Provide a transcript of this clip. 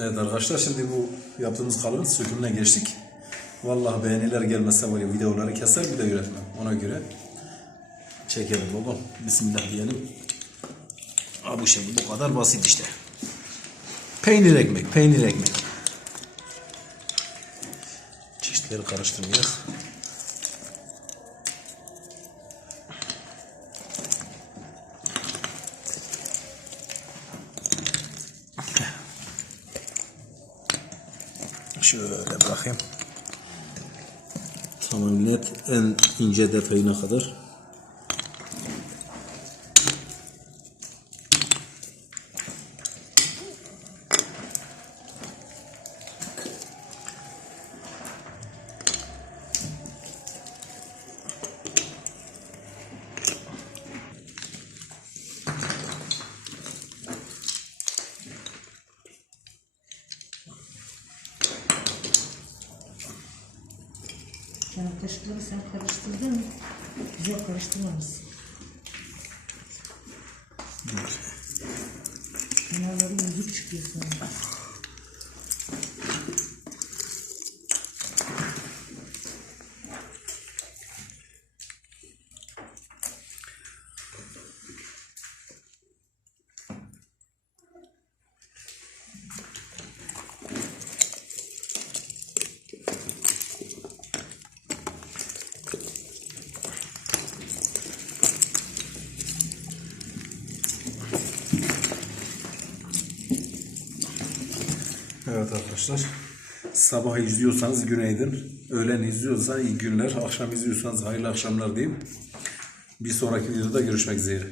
Evet arkadaşlar şimdi bu yaptığımız kalıbın sökümüne geçtik. Vallahi beğeniler gelmezse var videoları keser bir de üretmem. Ona göre çekelim baba. Bismillah diyelim. Ha bu şekilde bu kadar basit işte. Peynir ekmek, peynir ekmek. Çeşitleri karıştırmayacağız. Şöyle bırakayım. Tamam net en ince detayına kadar. Yani kaşıkları sen karıştırdın mı? Güzel karıştırmamışsın. Kenarları yüzük çıkıyor sonra. Evet arkadaşlar. Sabah izliyorsanız günaydın. Öğlen izliyorsanız iyi günler. Akşam izliyorsanız hayırlı akşamlar diyeyim. Bir sonraki videoda görüşmek üzere.